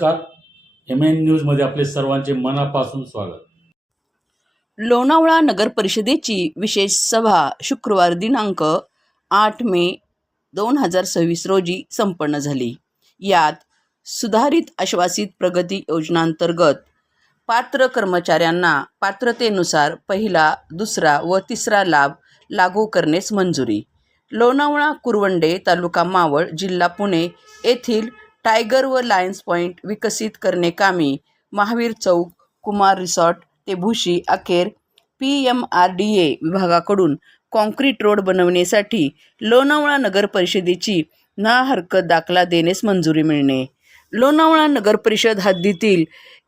नमस्कार. MN न्यूजमध्ये आपले सर्वांचे मनापासून स्वागत. लोणावळा नगर परिषदेची विशेष सभा शुक्रवार दिनांक 8 मे 2026 रोजी संपन्न झाली. यात सुधारित आश्वासित प्रगती योजनांतर्गत पात्र कर्मचाऱ्यांना पात्रतेनुसार पहिला, दुसरा व तिसरा लाभ लागू करण्यास मंजुरी. लोणावळा, कुरवंडे, तालुका मावळ, जिल्हा पुणे येथील टायगर व लायन्स पॉईंट विकसित करणे कामी महावीर चौक, कुमार रिसॉर्ट ते भुशी अखेर PMRDA विभागाकडून कॉन्क्रीट रोड बनवण्यासाठी लोणावळा नगर परिषदेची ना हरकत दाखला देण्यास मंजुरी मिळणे. लोणावळा नगर परिषद हद्दीतील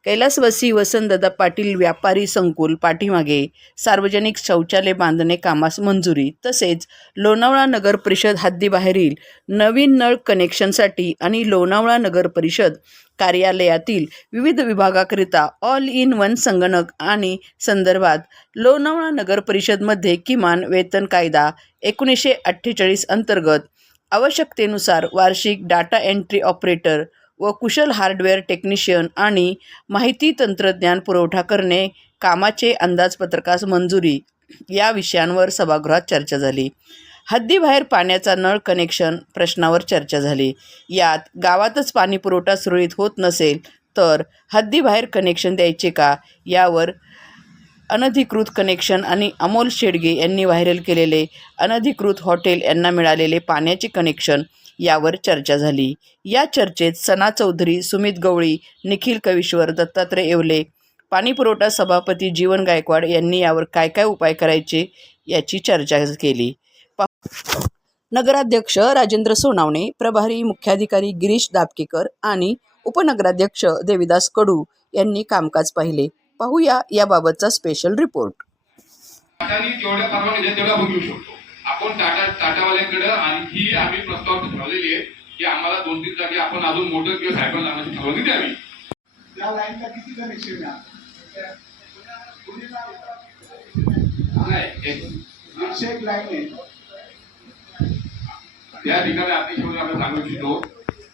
कैलासवासी वसंतदादा पाटील व्यापारी संकुल पाठीमागे सार्वजनिक शौचालय बांधणे कामास मंजुरी. तसेच लोणावळा नगर परिषद हद्दीबाहेरील नवीन नळ कनेक्शनसाठी आणि लोणावळा नगर परिषद कार्यालयातील विविध विभागाकरिता ऑल इन वन संगणक आणि संदर्भात लोणावळा नगर परिषदमध्ये किमान वेतन कायदा 1948 अंतर्गत आवश्यकतेनुसार वार्षिक डाटा एंट्री ऑपरेटर व कुशल हार्डवेअर टेक्निशियन आणि माहिती तंत्रज्ञान पुरवठा करणे कामाचे अंदाजपत्रकास मंजुरी या विषयांवर सभागृहात चर्चा झाली. हद्दीबाहेर पाण्याचा नळ कनेक्शन प्रश्नावर चर्चा झाली. यात गावातच पाणी पुरवठा सुरळीत होत नसेल तर हद्दीबाहेर कनेक्शन द्यायचे का यावर अनधिकृत कनेक्शन आणि अमोल शेडगे यांनी व्हायरल केलेले अनधिकृत हॉटेल यांना मिळालेले पाण्याचे कनेक्शन यावर चर्चा झाली. या चर्चेत सना चौधरी, सुमित गवळी, निखिल कविश्वर, दत्तात्रय येवले, पाणीपुरवठा सभापती जीवन गायकवाड यांनी यावर काय काय उपाय करायचे याची चर्चा केली. नगराध्यक्ष राजेंद्र सोनावणे, प्रभारी मुख्याधिकारी गिरीश दापकेकर आणि उपनगराध्यक्ष देविदास कडू यांनी कामकाज पाहिले. पाहूया याबाबतचा स्पेशल रिपोर्ट. जेवढ्या परवानगी तेवढ्या बघू शकतो आपण टाटावाल्यांकडे. आणखी आम्ही प्रस्ताव ठेवलेले आहेत की आम्हाला 2-3 जागी आपण अजून मोटर किंवा सायकल लावण्याची परवानगी द्यावी. या लाईनला किती कनेक्शन आहे? एक लाईन आहे. या ठिकाणी अतिशय आपण सांगू इच्छितो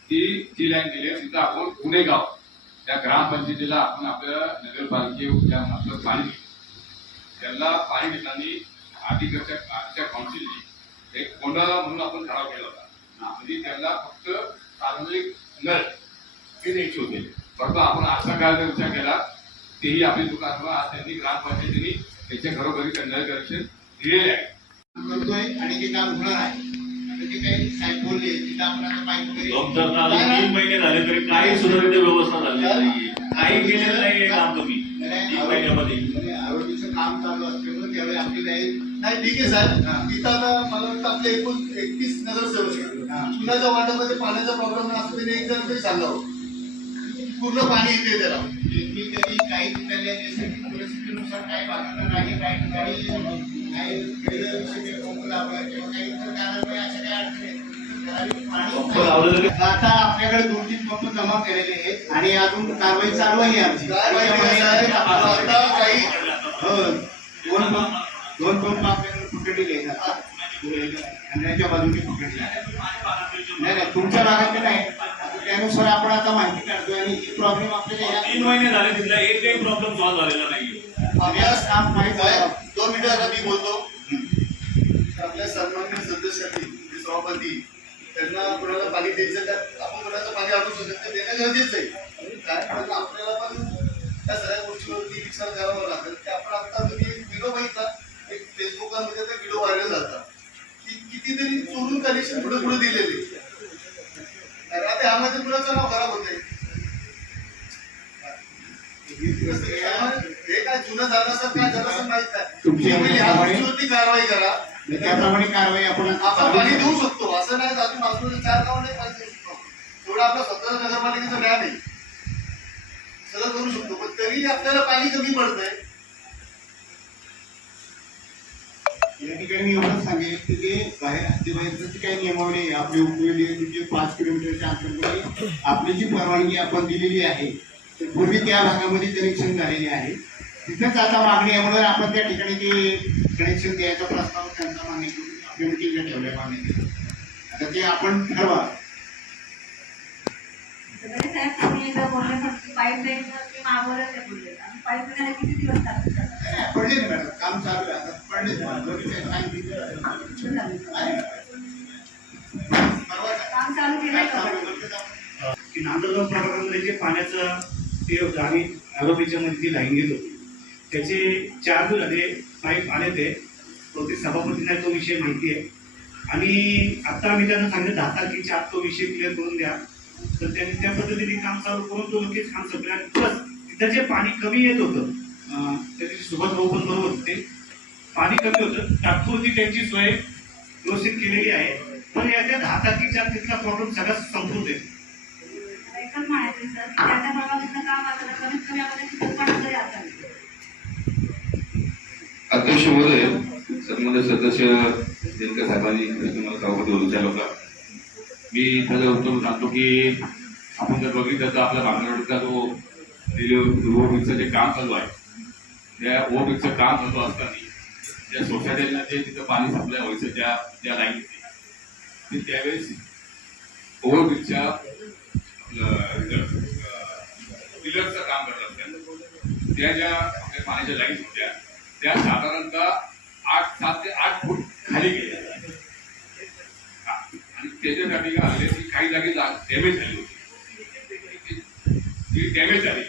की जी लाईन दिली आहे तिथं आपण पुणेगाव त्या ग्रामपंचायतीला आपण आपल्या नगरपालिकेच्या आपलं पाणी त्यांना पाणी देताना आधीच्या काउन्सिलने एक कोंडाळा म्हणून आपण ठराव केला होता. म्हणजे त्यांना फक्त सार्वजनिक नळ हे द्यायचे होते. परंतु आपण असा काय विचार केला तेही आपली दुकान आज त्यांनी ग्रामपंचायतीने त्याच्या घरोघरी नळ कनेक्शन दिलेले आहे करतोय आणि ते काम होणार आहे. ते काही साहेब बोलले तिथं आपण आता पाईप वगैरे 3 महिने झाले तरी काही सुद्धा तिथे व्यवस्था झाली नाही. काही केलेलं नाही काम तुम्ही 3 महिन्यामध्ये. आरोग्याचं काम चालू असल्यामुळे त्यावेळी आपली नाही. ठीक आहे साहेब, तिथं आता मला वाटतं आपले एकूण 31 नगरसेवक आहेत. कुणाच्या वाटामध्ये पाण्याचा प्रॉब्लेम असतो त्याने एक जण तरी सांगावं पूर्ण पाणी येते त्याला. मी तरी काही ठिकाणी नैसर्गिक परिस्थितीनुसार काही भागांना नाही, काही ठिकाणी आता आपल्याकडे 2-3 पंप जमा केलेले आहेत आणि अजून कारवाई चालू आहे आमची. दोन पंप आपल्याकडे फुटलेले आहेत बाजूने फुटलेले नाही. तुमच्या भागात नाही. त्यानुसार आपण आता माहिती काढतोय आणि ही प्रॉब्लेम आपल्याला 3 महिने झाले तिथला एकही प्रॉब्लेम सॉल्व्ह झालेला नाही. आपल्याला काम माहिती आहे. 2 मिनिटं मी बोलतो. आपल्या सन्माननीय सदस्यांनी सभापती त्यांना कोणाला पाणी द्यायचं तर आपण कोणाचं पाणी आणू शकतो देणं गरजेचं आहे. काय आपल्याला पण त्या सगळ्या गोष्टीवरती विचार करावा लागेल की आपण आता तुम्ही व्हिडिओ बघितला एक फेसबुकमध्ये ते व्हिडिओ व्हायरल झाला की कितीतरी चोरून कनेक्शन पुढे पुढे दिलेले. आता यामध्ये कुणाचं नाव खराब होतंय. हे काय जुनं झालं असं काय झालं असं माहित नाही. कारवाई करा त्याप्रमाणे कारवाई आपण पाणी देऊ शकतो. असं नाही अजून बाजूला 4 गाव नाही पाणी देऊ शकतो. तेवढं आपलं स्वतः नगरपालिकेचं ज्ञान आहे. सगळं करू शकतो पण तरी आपल्याला पाणी कमी पडतंय. या ठिकाणी मी एवढंच सांगेल की ते बाहेर हद्दीबाहेरची काही नियमावली आहे आपली उपयोगी म्हणजे 5 किलोमीटरच्या अंतरामध्ये आपली जी परवानगी आपण दिलेली आहे पूर्वी त्या भागामध्ये कनेक्शन झालेले आहे. तिथेच आता मागणी आहे म्हणून आपण त्या ठिकाणी ते कनेक्शन द्यायचा प्रस्ताव त्यांचा मान्य करून आपल्या मिटिंगला ठेवल्या मागणी. आता ते आपण ठरवा. साहेब तुम्ही एकदा बोलले पाईपलाईनवरती मागवलं ते बोलले आणि पाईपलाईन किती दिवस लागतात पडले नाही मॅडम, काम चालू आहे आता, पडले काम चालू केलंय का की नांदगाव प्रभागामध्ये जे पाण्याचं ते होतं आम्ही आरोपीच्या मध्ये ती लाईन घेत होती त्याचे 4 दिवस झाले पाईप आले ते ते सभापतींना तो विषय माहिती आहे आणि आता आम्ही त्यांना सांगितलं 10 तारखेच्या आत तो विषय क्लिअर करून द्या तर त्यांनी त्या पद्धतीने काम चालू करून तो नक्कीच काम संपलं आणि प्लस तिथं जे पाणी कमी येत होतं त्या दिवशी सुभाष भाऊ पण बरोबर होते पाणी कमी होतं तात्पुरती त्यांची सोय व्यवस्थित केलेली आहे पण याच्या 10 तारखेच्या आत तिथला प्रॉब्लेम सगळा संपून जाईल. एकच म्हणायचं सर त्या त्या भागातलं काम आता कमीत कमी आपण चित्रपट तरी असावी. अध्यक्ष महोदय, सन्मान्य सदस्य देवकर साहेबांनी तुम्हाला सभापती विचारला होता. मी त्याला उत्तर सांगतो की आपण जर बघितलं तर आपल्या भांगरवाडीचा जो ओव्हरब्रिजचं जे काम चालू आहे त्या ओव्हरब्रिजचं काम चालू असताना त्या सोसायटीला जे तिथं पाणी सप्लाय व्हायचं त्या लाईन ते त्यावेळेस ओव्हरब्रिजच्या पिलरचं काम करत असतात त्या ज्या आपल्या पाण्याच्या लाईन होत्या त्या साधारणतः 7 ते 8 फूट खाली गेल्या आणि त्याच्यासाठी काय झाले की काही जागी डॅमेज झाली होती ती डॅमेज झाली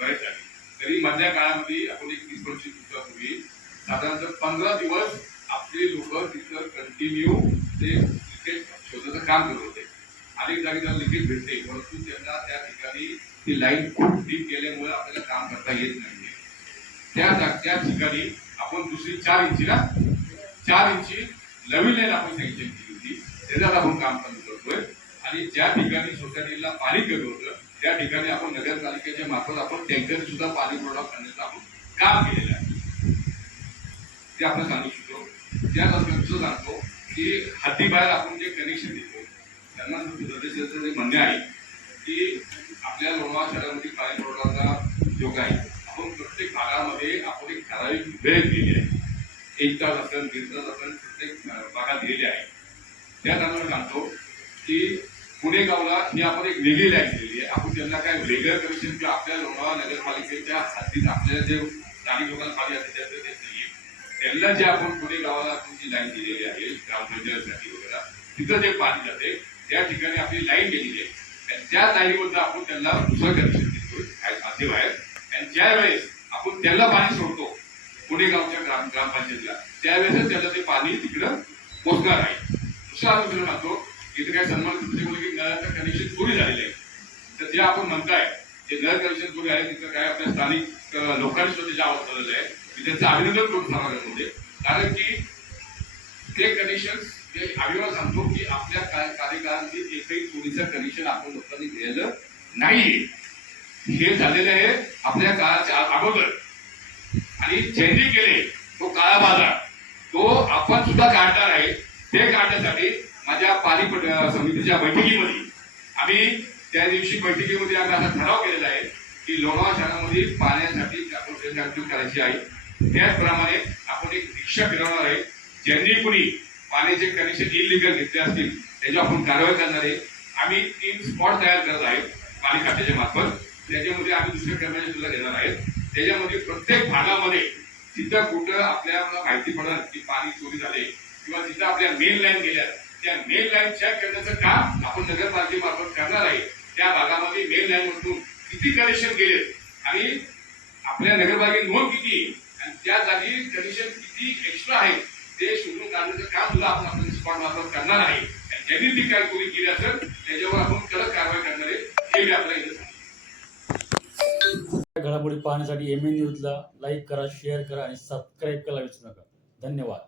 बरेच झाली तरी मधल्या काळामध्ये आपण एक 20-25 दिवसापूर्वी साधारणतः 15 दिवस आपले लोक तिथं कंटिन्यू ते लिकेज शोधाचं काम करत होते. अनेक जागी त्याला लिकेज भेटते परंतु त्यांना त्या ठिकाणी ती लाईन खूप डीप गेल्यामुळे आपल्याला काम करता येत नाही. त्या ठिकाणी आपण दुसरी 4 इंची नवीन लाईन आपण सँक्शन केली होती त्याच्यात आपण काम चालू करतोय आणि ज्या ठिकाणी सोसायटीला पाणी कमी होतं त्या ठिकाणी आपण नगरपालिकेच्या मार्फत आपण टँकर सुद्धा पाणी पुरवठा करण्याचं आपण काम केलेलं आहे ते आपण सांगू शकतो. त्यानंतर सांगतो की हद्दीबाहेर आपण जे कनेक्शन देतो त्यांना सदस्याचं जे म्हणणे आहे की आपल्या लोणावळा शहरामध्ये पाणी पुरवठ्याचा जो काय आपण प्रत्येक भागामध्ये आपण एक ठराविक वेळ दिलेली आहे 1 तास असेल 1.5 तास असेल प्रत्येक भागात दिलेली आहे. त्यात आम्ही सांगतो की पुणे गावला ही आपण एक वेगळी लाईन दिलेली आहे. आपण त्यांना काय वेगळं कनेक्शन किंवा आपल्या लोणावळा नगरपालिकेच्या हद्दीत आपल्याला जे स्थानिक लोकांना पाणी असते त्याचं देत नाहीये त्यांना जे आपण पुणे गावाला आपण जी लाईन दिलेली आहे ग्रामपंचायतसाठी वगैरे तिथं जे पाणी जाते त्या ठिकाणी आपली लाईन गेलेली आहे आणि त्या लाईनीवर आपण त्यांना दुसरं कनेक्शन देतोय असे बाहेर आणि ज्या वेळेस आपण त्यांना पाणी सोडतो पुणे गावच्या ग्रामपंचायतीला त्यावेळेस त्याला ते पाणी तिकडं पोचणार आहे. दुसरा आम्ही म्हणतो इथे काय सन्मान की नळाचं कनेक्शन चोरी झालेलं आहे तर जे आपण म्हणताय जे नळ कनेक्शन चोरी आहे तिथं काय आपल्या स्थानिक लोकांनी सुद्धा त्याची आवाज झालेलं आहे मी त्यांचं अभिनंदन करून सभागृहामध्ये कारण की ते कनेक्शन जे आम्ही सांगतो की आपल्या कार्यकाळामध्ये एकही चोरीचं कनेक्शन आपण लोकांनी दिलेलं नाही. हे झालेलं आहे आपल्या काळाच्या अगोदर आणि ज्यांनी केले तो काळा बाजार तो आपण सुद्धा काढणार आहे. ते काढण्यासाठी माझ्या पाणी समितीच्या बैठकीमध्ये आम्ही त्या दिवशी बैठकीमध्ये आम्ही असा ठराव केलेला आहे की लोणावळा शहरामध्ये पाण्यासाठी आपण जनजागृती करायची आहे. त्याचप्रमाणे आपण एक रिक्षा फिरवणार आहे ज्यांनी कुणी पाण्याचे कनेक्शन इलिगल घेतले असतील त्याच्यावर आपण कारवाई करणार आहे. आम्ही 3 स्पॉट तयार करत आहे पाणी खात्याच्या मार्फत त्याच्यामध्ये आम्ही दुसरे कर्मचारी सुद्धा घेणार आहेत. त्याच्यामध्ये प्रत्येक भागामध्ये जिथं कुठं आपल्याला माहिती पडणार की पाणी चोरी झाले किंवा जिथं आपल्या मेन लाईन गेल्या त्या मेन लाईन चेक करण्याचं काम आपण नगरपालिकेमार्फत करणार आहे. त्या भागामध्ये मेन लाईन मधून किती कनेक्शन गेले आणि आपल्या नगरपालिकेत नोंद किती आणि त्या जागी कनेक्शन किती एक्स्ट्रा आहे ते शोधून काढण्याचं काम सुद्धा आपण आपल्या स्पॉट मार्फत करणार आहे. आणि ज्यांनी ती काय चोरी केली असेल त्याच्यावर आपण कडक कारवाई करणार आहे हे मी आपल्याला इथे घडामोडी पाहण्यासाठी MN न्यूजला लाईक करा, शेअर करा आणि सबस्क्राईब करायला विसरू नका. धन्यवाद.